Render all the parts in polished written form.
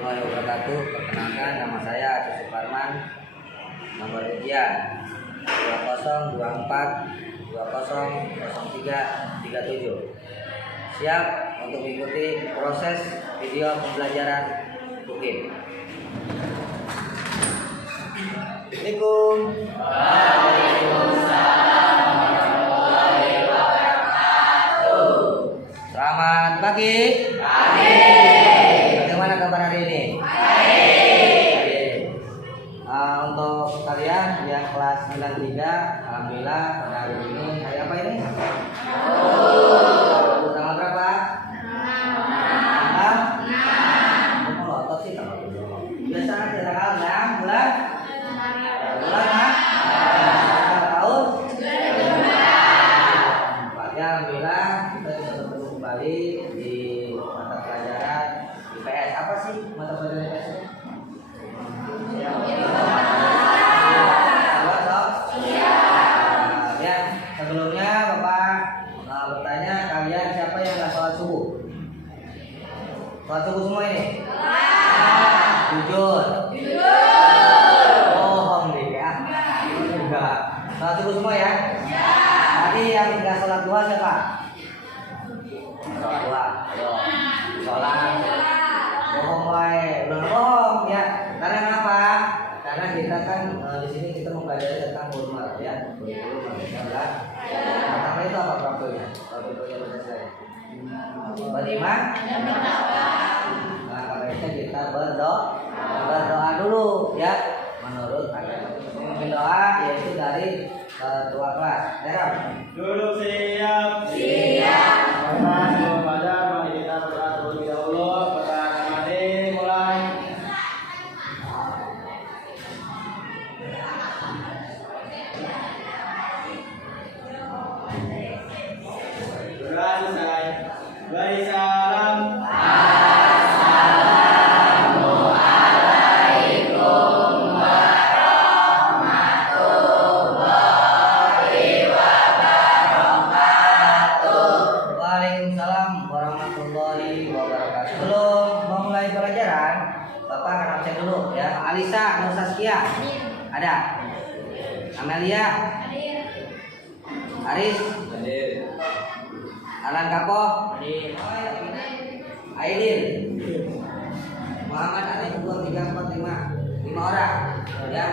warahmatullahi wabarakatuh. Perkenalkan, nama saya Aceh Suparman. Nomor ujian 2024200337. Siap untuk mengikuti proses video pembelajaran UKIM. Assalamualaikum. Selamat pagi. Bagaimana kabar hari ini? Untuk kalian yang kelas 93, alhamdulillah pada hari ini hari apa ini? Tanggal berapa? Tanggal 6. Oh, otot sih tanggal 7. Biasa tanggal 6 bulan tahun. Ya, alhamdulillah kita bisa bertemu kembali di mata pelajaran IPS. Apa sih mata pelajaran IPS itu? Ya, sebelumnya Bapak bertanya, kalian siapa yang nggak sholat subuh? Sholat subuh semua ini? Jujur. Bohong nih ya. Enggak. Sholat subuh semua ya? Tadi yang nggak sholat duha siapa? Sholat duha. Ayo. Sholat. Bohong wae. Belum bohong ya. Karena kenapa? Karena kita kan di sini kita mempelajari tentang hormat ya. Pertama itu apa praktiknya? Praktiknya bahasa saya. Beriman. Nah, karena itu kita berdoa dulu ya. Menurut agama. Berdoa yaitu dari dua kelas. Terang. Duduk siap. Sebelum belajar, mari kita berdoa terlebih dahulu. Pertanyaan mati mulai. Berdoa selesai. Beri salam. Waalaikumsalam warahmatullahi wabarakatuh. Sebelum memulai pelajaran, Bapak akan absen dulu ya. Alisa, Nur Saskia, ada. Amelia, Aris, Alan Kapo, Aidin, Muhammad ada 2, 3, 4, 5 orang ya.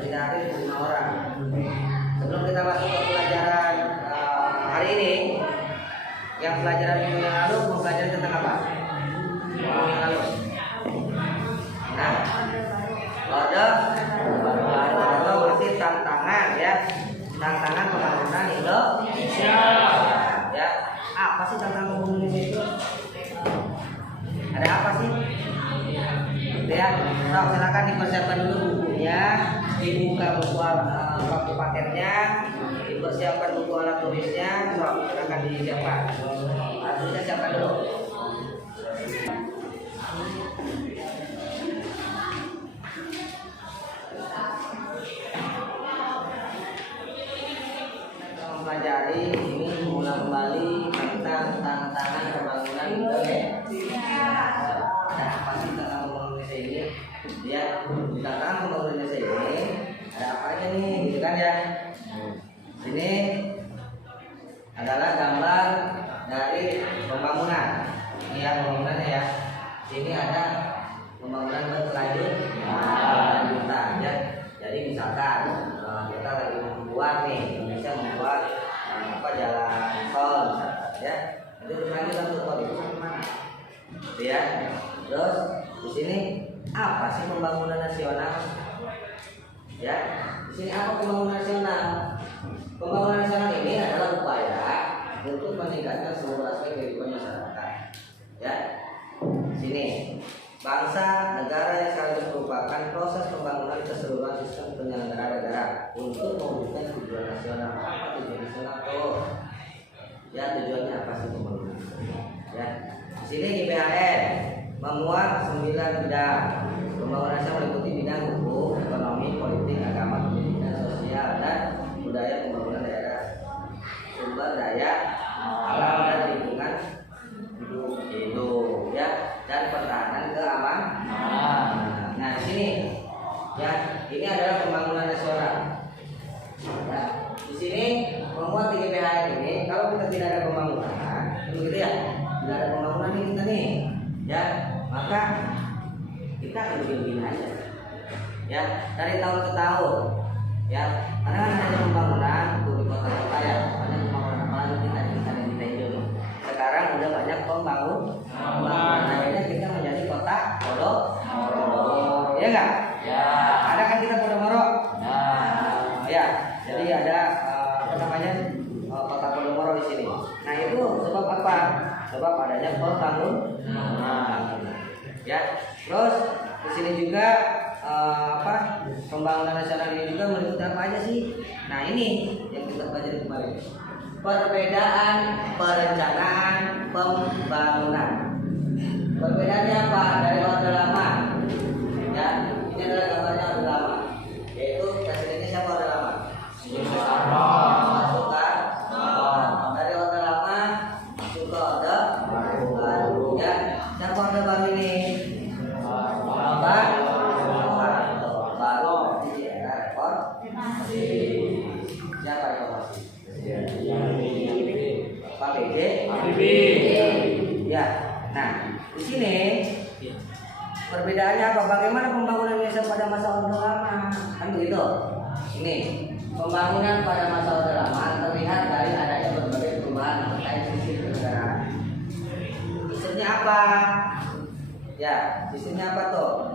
Tidak ada 5 orang. Sebelum kita masuk ke pelajaran hari ini, yang pelajaran minggu yang lalu mempelajari tentang apa? Minggu yang lalu. Nah, kode masih tantangan ya, tantangan pembangunan Indonesia. Ya, apa sih tantangan pembangunan Indonesia itu? Ada apa sih? Ya, nah, silakan dipersiapkan dulu bukunya, dibuka buku waktu paketnya, dipersiapkan buku alat tulisnya, silakan disiapkan. Harusnya siapkan dulu. Mempelajari ini mengulang kembali tentang tantangan pembangunan Indonesia. Nah, apa sih tantangan pembangunan Indonesia ini? Ya, di tantangan pembangunan Indonesia ini ada apa aja nih, gitu kan ya? Ini adalah gambar dari pembangunan. Ini ya pembangunannya ya. Sini ada pembangunan berkelanjutan ya. Jadi misalkan kita lagi membuat nih, Indonesia membuat jalan tol ya. Jadi berkelanjutan tol itu sampai mana? Ya. Terus di sini apa sih pembangunan nasional? Ya. Di sini apa pembangunan nasional? Pembangunan nasional ini adalah upaya untuk meningkatkan seluruh aspek kehidupan masyarakat. Ya, sini bangsa negara yang sekaligus merupakan proses pembangunan keseluruhan sistem penyelenggaraan negara untuk mewujudkan tujuan nasional. Apa tujuan nasional tuh? Ya, tujuannya apa sih pembangunan? Ya, di sini GPAN memuat 9 bidang. Pembangunan nasional meliputi bidang hukum, ekonomi, politik, agama, pendidikan, sosial, dan budaya. Pembangunan daerah, sumber daya alam dan lingkungan hidup ya, dan pertahanan keamanan memuat di GPHN ini, kalau kita tidak ada pembangunan, begitu ya, tidak ada pembangunan ini kita nih, ya, maka kita akan begini aja, ya, dari tahun ke tahun, ya, karena kan ada pembangunan di kota-kota ya, banyak pembangunan apalagi kita di Tanjung. Sekarang udah banyak pembangunan, akhirnya kita menjadi kota bodoh, ya nggak? Ya. Ada kan kita Podomoro? Ya. Jadi ada kota Podomoro di sini. Nah itu sebab apa? Sebab adanya pembangunan. Ya. Terus di sini juga pembangunan nasional ini juga meliputi apa aja sih? Nah ini yang kita pelajari kemarin. Perbedaan perencanaan pembangunan. Perbedaannya apa dari orde lama? Ya, ini adalah gambarnya orde lama. Yaitu presidennya siapa orde lama? Masukkan. Dari orde lama masuk ke orde baru. Ya, siapa orde baru ini? Baru di era reformasi. Siapa reformasi? Pak BD. Ya. Nah, di sini perbedaannya apa? Bagaimana pembangunan Indonesia pada masa orde lama? Kan begitu. Ini pembangunan pada masa orde lama terlihat dari adanya berbagai perubahan terkait sistem kenegaraan. Sistemnya apa? Ya, sistemnya apa tuh?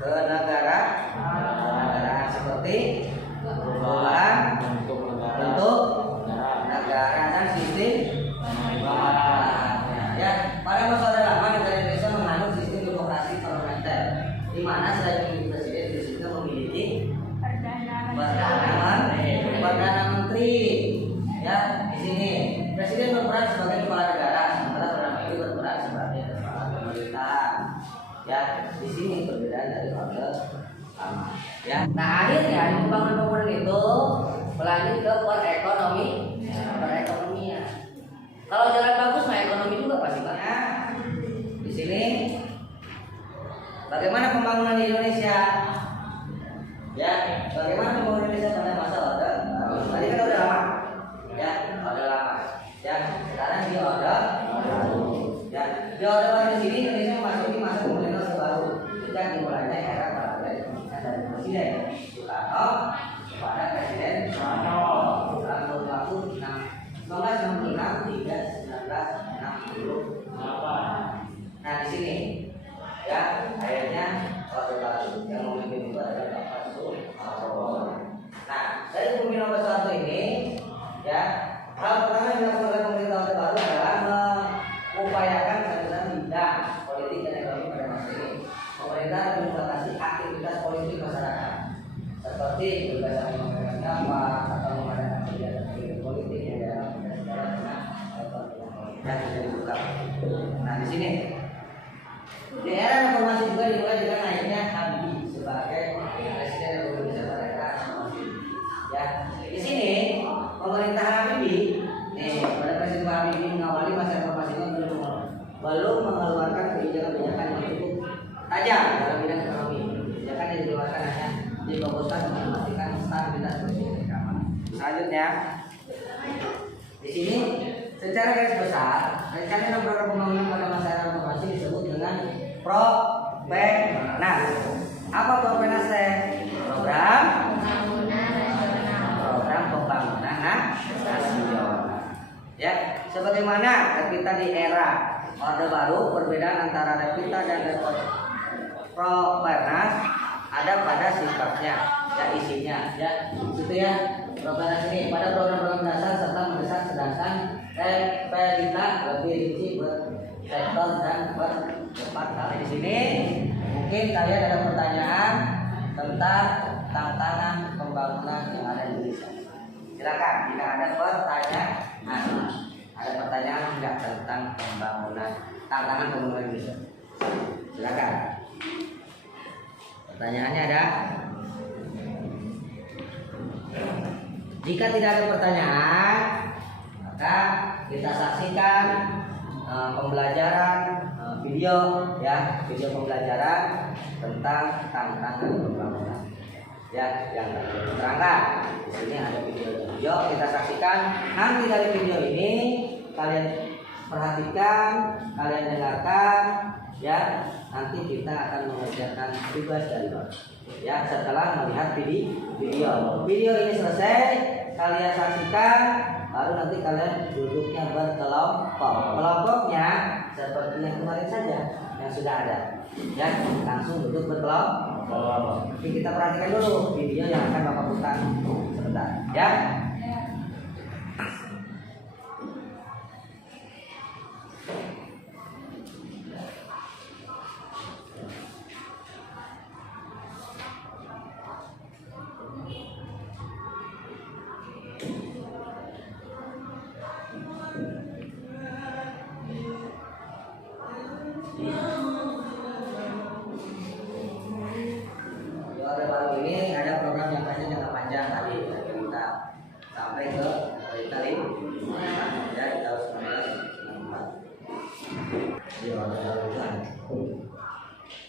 Kenegaraan seperti perubahan bentuk negara dan sistem pemerintahan. Ya, pada masa orde lama negara Indonesia menganut sistem demokrasi parlementer, di mana selain presiden biasanya memiliki perdana menteri. Ya, di sini presiden berperan sebagai kepala negara, sementara perdana menteri berperan sebagai kepala pemerintahan. Ya, di sini perbedaan dari orde lama. Ya, nah akhirnya pembangunan itu berlanjut ke perekonomian. Kalau jalan bagus, mah ekonomi juga pasti banyak. Di sini, bagaimana pembangunan di Indonesia? Ya, bagaimana pembangunan Indonesia pada masa orde? Tadi kan udah lama, ya, orde lama. Ya, sekarang di orde baru. Ya, di orde baru di sini Indonesia memasuki masa pemerintahan orde baru. Sejak dimulainya era dari presiden Soekarno kepada presiden Soeharto dalam kurun waktu 1966 hingga 1968. Nah di sini ya akhirnya orde baru yang memimpin itu adalah Bapak Soeharto. Nah dari kepemimpinan Bapak Soeharto ini ya hal pertama yang dilakukan oleh pemerintah orde baru adalah mengupayakan keadilan bidang politik dan ekonomi pada masa ini. Pemerintah membatasi aktivitas politik masyarakat seperti kebebasan mengadakan dakwah atau mengadakan kegiatan politik yang dalam dan tidak dibuka. Nah di sini di era reformasi juga dimulai dengan naiknya Habibie sebagai presiden Republik Indonesia pada era reformasi. Ya di sini pemerintahan Habibie, pada presiden Habibie mengawali masa reformasi ini belum mengeluarkan kebijakan-kebijakan yang cukup tajam dalam bidang ekonomi. Kebijakan yang dikeluarkan hanya difokuskan untuk memastikan stabilitas politik dan keamanan. Selanjutnya, di sini secara garis besar rencana dan program pembangunan pada masa reformasi disebut dengan Propenas. Apa Propenas? Program pembangunan nasional. Ya, sebagaimana kita di era orde baru, perbedaan antara Revita dan Propenas ada pada sikapnya, ya isinya, ya itu ya. Propenas ini pada program-program dasar serta mendesak, sedangkan Revita lebih rinci bersektor dan bertempat. Kali di sini mungkin kalian ada pertanyaan tentang tantangan pembangunan yang ada di Indonesia. Silakan jika ada pertanyaan. Ada pertanyaan enggak tentang pembangunan tantangan pembangunan Indonesia? Silakan. Pertanyaannya ada? Jika tidak ada pertanyaan, maka kita saksikan pembelajaran video ya, video pembelajaran tentang tantangan pembangunan. ya yang terangkan. Di sini ada videonya. Yuk kita saksikan. Nanti dari video ini kalian perhatikan, kalian dengarkan, ya. Nanti kita akan mengerjakan tugas dari ya setelah melihat video. Video ini selesai, kalian saksikan, baru nanti kalian duduknya berkelompok. Kelompoknya seperti yang kemarin saja yang sudah ada, ya langsung duduk berkelompok. Tapi kita perhatikan dulu video yang akan Bapak putar sebentar, ya.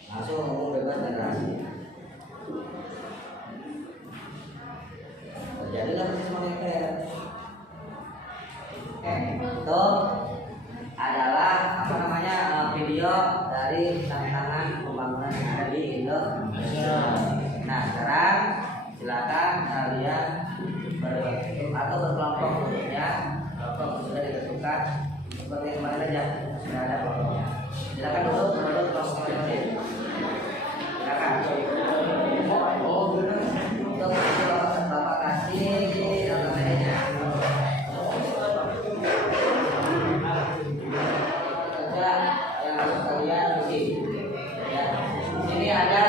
Langsung ngomong bebas dan rahasia. Terjadilah proses moneter. Itu adalah video dari tantangan pembangunan yang ada di Indonesia. Nah sekarang silakan kalian berbentuk atau berkelompok duduknya. Kelompok sudah ditentukan seperti kemarin aja, sudah ada kelompoknya. Silakan duduk kelompok masing-masing. Silakan. Untuk Bapak kasih namanya. Kerja yang harus kalian isi. Ya. Ini ada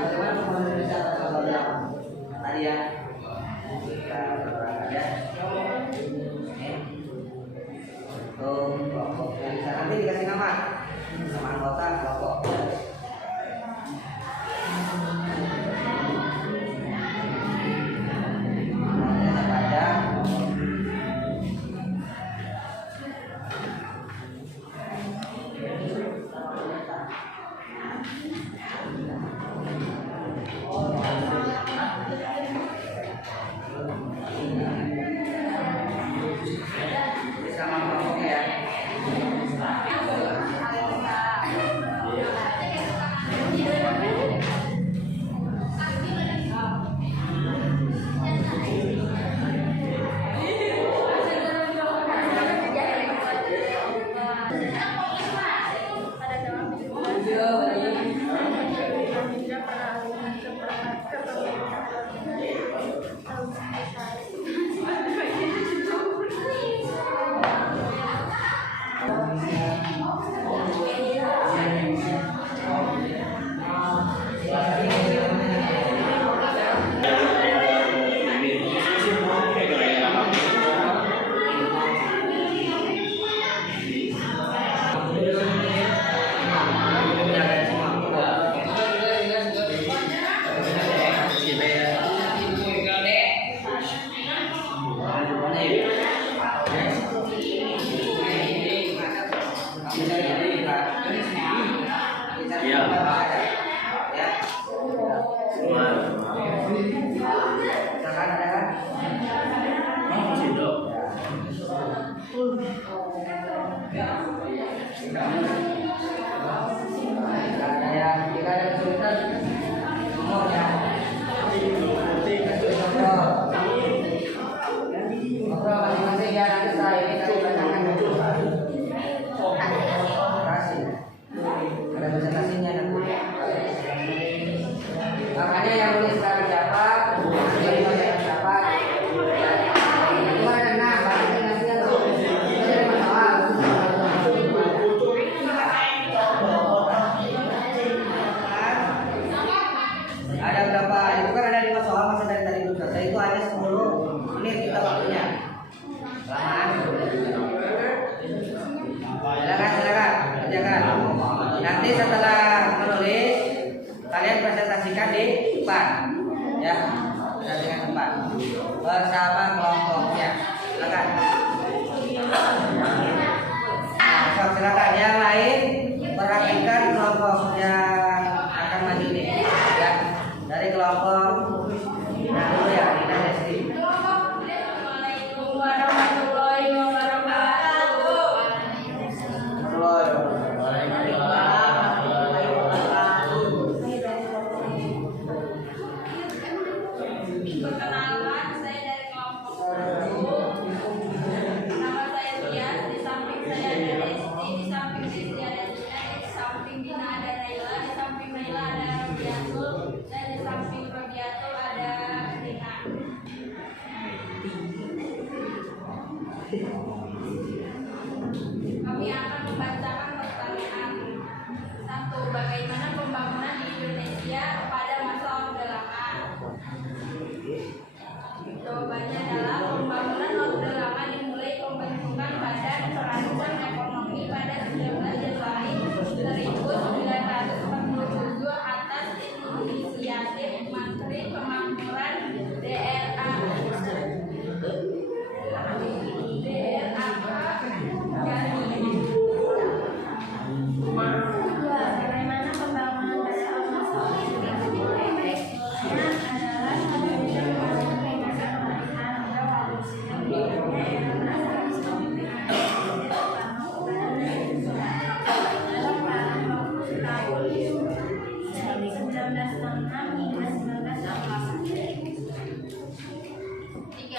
bagaimana pembangunan desa tadi ya. Kita berangkat ya. Kelompok yang bisa nanti dikasih nama anggota kelompok. Kita baca. Sama kelompoknya ya. Makanya yang nulis dari siapa, yang nulis siapa, itu ada nah, nasinya tuh, ada masalah. Ada berapa? Itu kan ada 5 soal masa dari tadi belum selesai. Itu hanya 10 menit kita waktunya. Lamaan. Silakan, kerjakan. Nanti setelah menulis, kalian presentasikan di depan, ya, presentasikan di depan bersama kelompoknya. Silakan. Nah, silakan yang lain perhatikan kelompok yang akan maju ini, ya.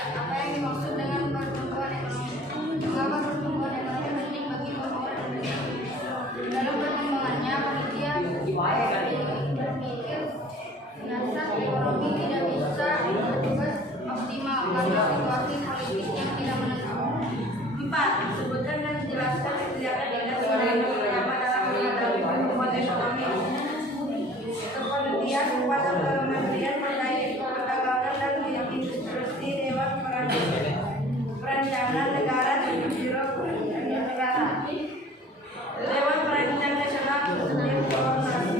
Apa yang dimaksud dengan pertumbuhan ekonomi? Mengapa pertumbuhan ekonomi penting bagi pembangunan Indonesia? Dalam perkembangannya, panitia berpikir dasar ekonomi tidak bisa bertugas optimal karena situasi politik yang tidak menentu. 4. Sebutkan dan jelaskan kegiatan-kegiatan pertama dalam menghadapi pertumbuhan ekonomi. Kemudian kepada Kementerian Perdagangan dan Industri, Dewan Perencanaan Negara dan Biro Perekonomian Negara, Dewan Perencanaan Nasional Setiap Koordinasi.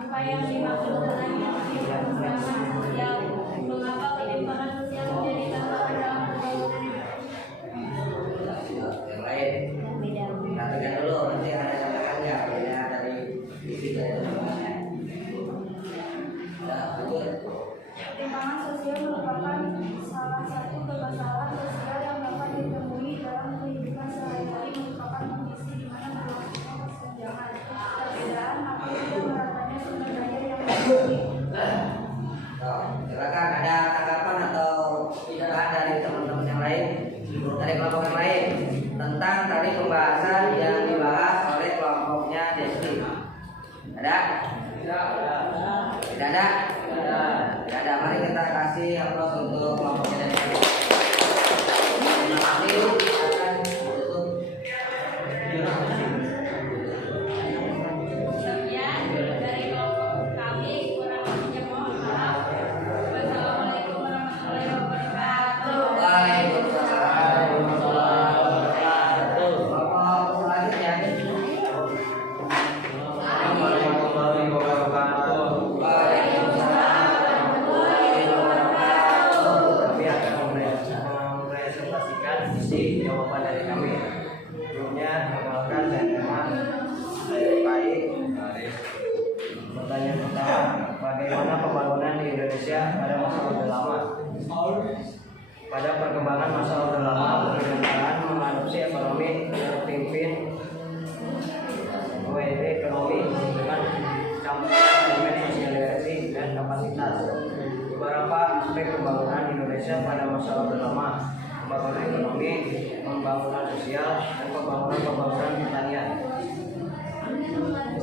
Apa yang dimaksud dengan ketimpangan sosial? Mengapa ketimpangan sosial menjadi tantangan dalam pembangunan? Yang lain perhatikan dulu, nanti ada catatan nggak bedanya dari isi dari teman-temannya. Nah, betul. Ketimpangan sosial merupakan salah satu permasalahan sosial yang dapat ditemui dalam kehidupan sehari-hari, merupakan kondisi di mana berlangsungnya kesenjangan, perbedaan aktif dan meratanya sumber daya yang berbeda. Silakan ada tanggapan atau pidaan dari teman-teman yang lain, dari kelompok yang lain tentang tadi pembahasan yang dibahas oleh kelompoknya Desi. Ada? Tidak ada? Tidak ada. Mari kita kasih aplaus untuk kelompoknya Desi. Terima kasih. Akan tutup. Sekian dari kelompok kami, kurang lebihnya mohon maaf. Wassalamualaikum warahmatullahi wabarakatuh. Waalaikumsalam warahmatullahi wabarakatuh. Kelompok selanjutnya. Warahmatullahi wabarakatuh. Waalaikumsalam warahmatullahi wabarakatuh. Kami akan mempresentasikan isi jawaban dari kami. Sebelumnya, perkenalkan saya Tema baik. Pertanyaan pertama, bagaimana pembangunan di Indonesia pada masa Orde Lama? Pada perkembangan masa Orde Lama, pemerintahan mengadopsi ekonomi terpimpin WD ekonomi dengan campuran elemen sosialisasi dan kapasitas. Beberapa aspek pembangunan Indonesia pada masa Orde Lama: pembangunan ekonomi, pembangunan sosial, dan pembangunan pertanian.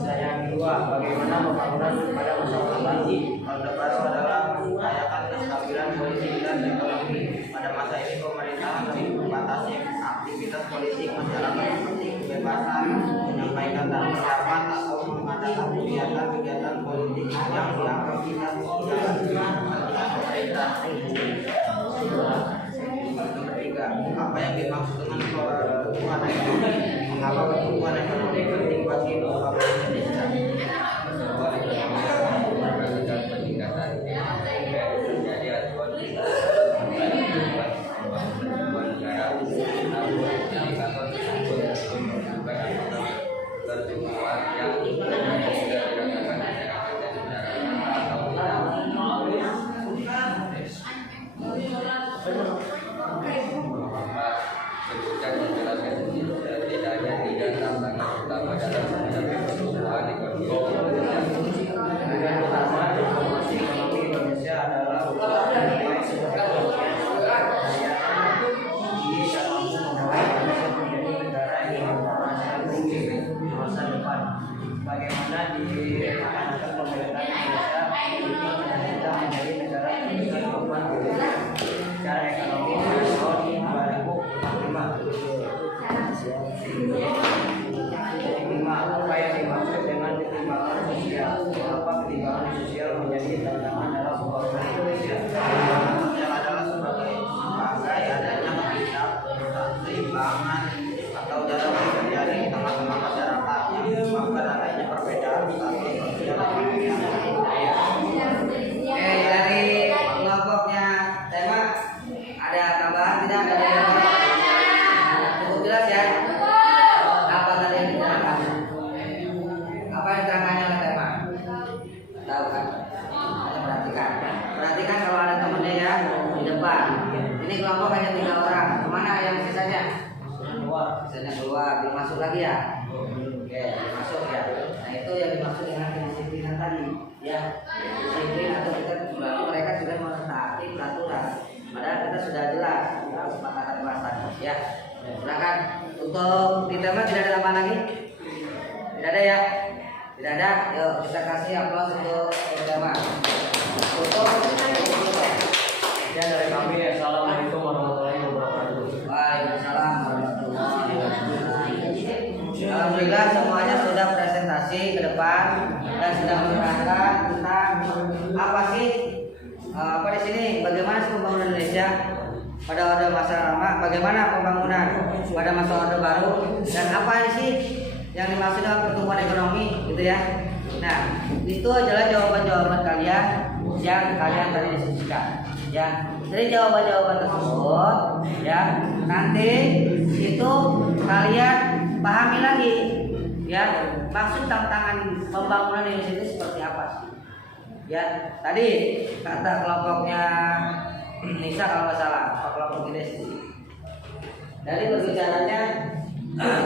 Yang kedua, bagaimana pembangunan pada masa Orde Baru? Orde Baru adalah mengupayakan kestabilan politik dan ekonomi. Pada masa ini pemerintahan lebih membatasi aktivitas politik masyarakat seperti kebebasan menyampaikan pendapat atau mengadakan kegiatan-kegiatan politik yang dianggap tidak sejalan dengan pemerintah. Ketiga, apa yang dimaksud dengan pertumbuhan ekonomi? Mengapa pertumbuhan ekonomi penting bagi pembangunan Indonesia? Bagaimana direncanakan pemerintahan Indonesia kita menjadi negara yang secara ekonomi pada tahun 2045. Apa yang dimaksud dengan ketimpangan sosial? Mengapa ketimpangan sosial menjadi tantangan dalam pembangunan Indonesia? masuk lagi ya. Oke, masuk ya. Nah itu yang dimaksud dengan kedisiplinan tadi, ya. Disiplin atau kita berarti mereka sudah mentaati peraturan. Padahal kita sudah jelas kesepakatan kelas tadi, ya. Silakan. Untuk di tema tidak ada tambahan lagi? Tidak ada ya? Tidak ada. Yuk kita kasih aplaus untuk tema. Untuk Ya dari kami, assalamualaikum warahmatullahi wabarakatuh. Waalaikumsalam warahmatullahi wabarakatuh. Alhamdulillah semuanya sudah presentasi ke depan dan sudah menerangkan tentang apa sih apa di sini, bagaimana sih pembangunan Indonesia pada Orde Masa Lama, bagaimana pembangunan pada masa Orde Baru, dan apa sih yang dimaksud dengan pertumbuhan ekonomi, gitu ya. Nah, itu adalah jawaban-jawaban kalian yang kalian tadi diskusikan. Ya, dari jawaban-jawaban tersebut, ya nanti itu kalian pahami lagi, ya maksud tantangan pembangunan Indonesia itu seperti apa sih? Ya, tadi kata kelompoknya Nisa kalau nggak salah, kelompok ini dari berbicaranya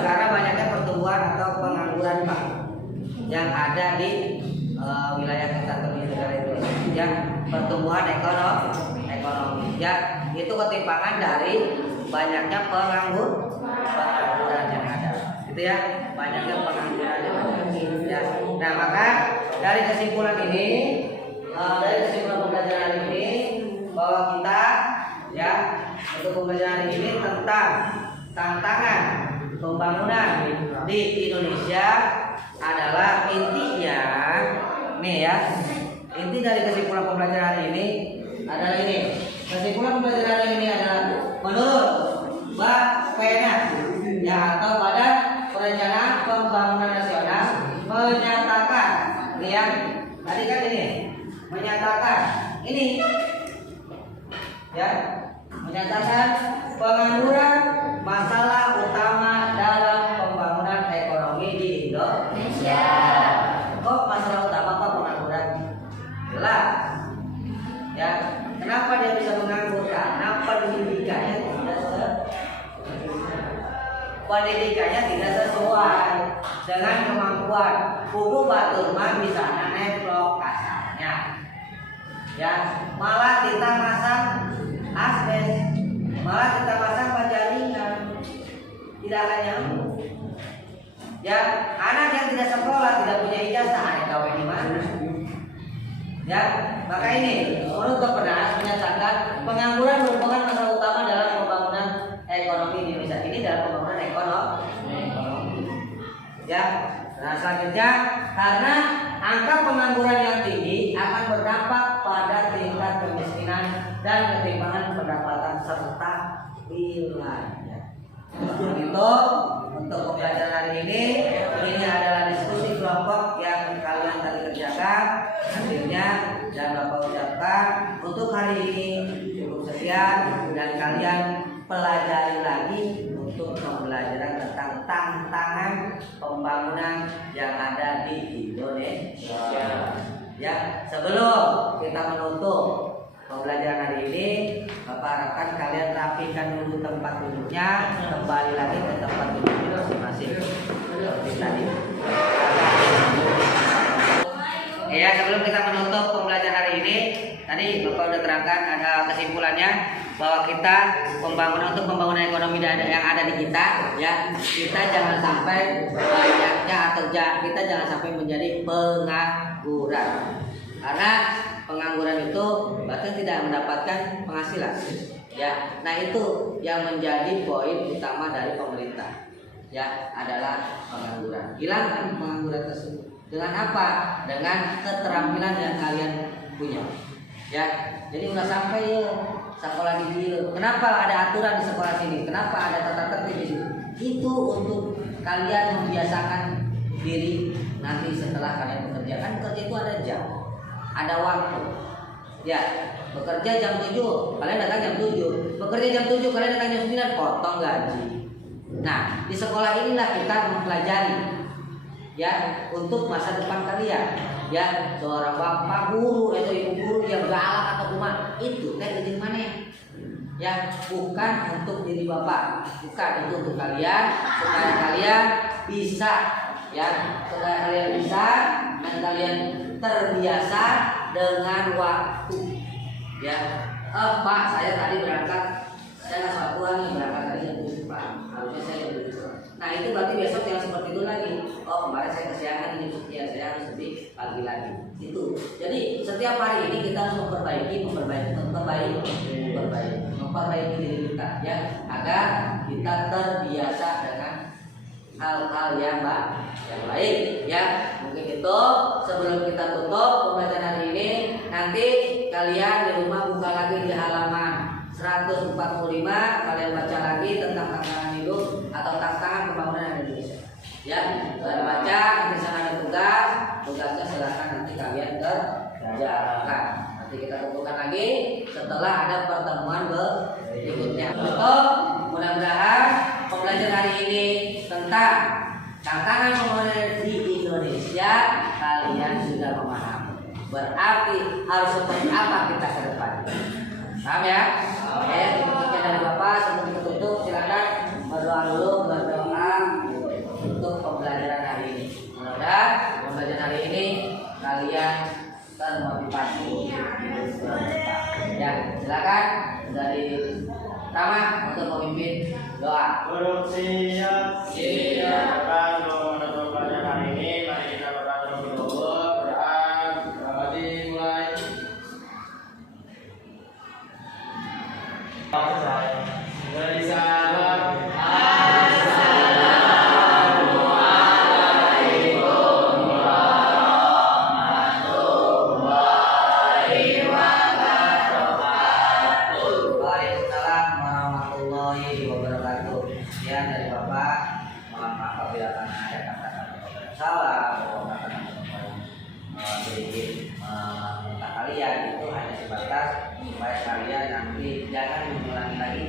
karena banyaknya pertumbuhan atau pengangguran Pak yang ada di wilayah kita atau di negara Indonesia, ya pertumbuhan ekonomi, ya itu ketimpangan dari banyaknya pengangguran yang ada, gitu ya, banyaknya pengangguran yang ada. Ya. Nah maka dari kesimpulan ini, dari kesimpulan pembelajaran ini bahwa kita, ya untuk pembelajaran ini tentang tantangan pembangunan di Indonesia adalah intinya nih ya. Inti dari kesimpulan pembelajaran ini adalah ini. Kesimpulan pembelajaran ini adalah menurut Bappenas ya atau Badan Perencanaan Pembangunan Nasional menyatakan nih ya. Tadi kan ini menyatakan ini ya, menyatakan pengangguran masalah utama dalam pembangunan ekonomi di Indonesia. Kok masalah utama Pak pengangguran? Jelas. Ya, kenapa dia bisa menganggur? Karena pendidikannya tidak sesuai dengan kemampuan. Buku Baturman bisa neplok kasarnya. Ya, malah kita masang asbes, malah kita pasang penjaringan, tidak akan nyambung. Ya, anak yang tidak sekolah, tidak punya ijazah, anak gawe di mana? Ya, maka ini menurut Bappenas menyatakan pengangguran merupakan masalah utama dalam pembangunan ekonomi di Indonesia. Ini dalam pembangunan ekonomi. Ya, nah selanjutnya karena angka pengangguran yang tinggi akan berdampak pada tingkat kemiskinan dan ketimpangan pendapatan serta wilayah. Begitu untuk pembelajaran hari ini adalah diskusi kelompok yang kalian tadi kerjakan. Hasilnya dan Bapak ucapkan untuk hari ini cukup sekian dan kalian pelajari lagi untuk pembelajaran tentang tantangan pembangunan yang ada di Indonesia. Ya, sebelum kita menutup pembelajaran hari ini, Bapak harapkan kalian rapikan dulu tempat duduknya, kembali lagi ke tempat duduknya masing-masing seperti tadi. Ya, sebelum kita menutup pembelajaran hari ini, tadi Bapak sudah terangkan ada kesimpulannya bahwa kita untuk pembangunan ekonomi yang ada di kita, ya kita jangan sampai banyaknya atau kita jangan sampai menjadi pengangguran. Karena pengangguran itu berarti tidak mendapatkan penghasilan. Ya, nah itu yang menjadi poin utama dari pemerintah. Ya, adalah pengangguran. Hilangkan pengangguran tersebut. Dengan apa? Dengan keterampilan yang kalian punya. Ya, jadi udah sampai ya sekolah di sini. Kenapa ada aturan di sekolah sini? Kenapa ada tata tertib di sini? Itu untuk kalian membiasakan diri nanti setelah kalian bekerja. Kan bekerja itu ada jam, ada waktu. Ya, bekerja jam 7, kalian datang jam 7. Bekerja jam 7, kalian datang jam 9, potong gaji. Nah, di sekolah inilah kita mempelajari ya untuk masa depan kalian. ya seorang bapak guru atau ibu guru yang galak atau kumaha, itu teh izin mana ya, bukan untuk diri bapak, bukan, itu untuk kalian supaya kalian bisa ya, supaya kalian bisa dan kalian terbiasa dengan waktu ya. Pak, saya tadi berangkat, saya nggak sholat duha nih, berangkat tadi jam 7 Pak, harusnya saya jam 7. Nah itu berarti besok yang seperti itu lagi. Oh kemarin saya kesiangan ini, sekian, saya harus lebih pagi lagi. Itu. Jadi setiap hari ini kita harus memperbaiki diri kita ya, agar kita terbiasa dengan hal-hal yang baik ya. Mungkin itu sebelum kita tutup pembacaan hari ini, nanti kalian di rumah buka lagi di halaman 145, kalian baca lagi tentang tantangan hidup atau tantangan pembangunan Indonesia ya. Setelah dibaca nanti sana ada tugasnya silahkan nanti kalian kerjakan. Nanti kita tentukan lagi setelah ada pertemuan berikutnya. Untuk mudah-mudahan pembelajaran hari ini tentang tantangan pembangunan di Indonesia kalian sudah memahami. Berarti harus seperti apa kita ke depan. Paham ya? Oke, berikutnya dari Bapak sebelum kita tutup silakan berdoa dulu, berdoa untuk pembelajaran hari ini. Mudah-mudahan pembelajaran hari ini kalian termotivasi ya. Silakan dari Rama untuk memimpin doa. Buruk siap. Kalau untuk pelajaran hari ini, mari kita berdoa dulu. Mulai. Dari salam. Sekian dari Bapak, mohon maaf apabila ada kata-kata salah atau kata-kata sedikit minta kalian itu hanya sebatas supaya kalian nanti jangan mengulangi lagi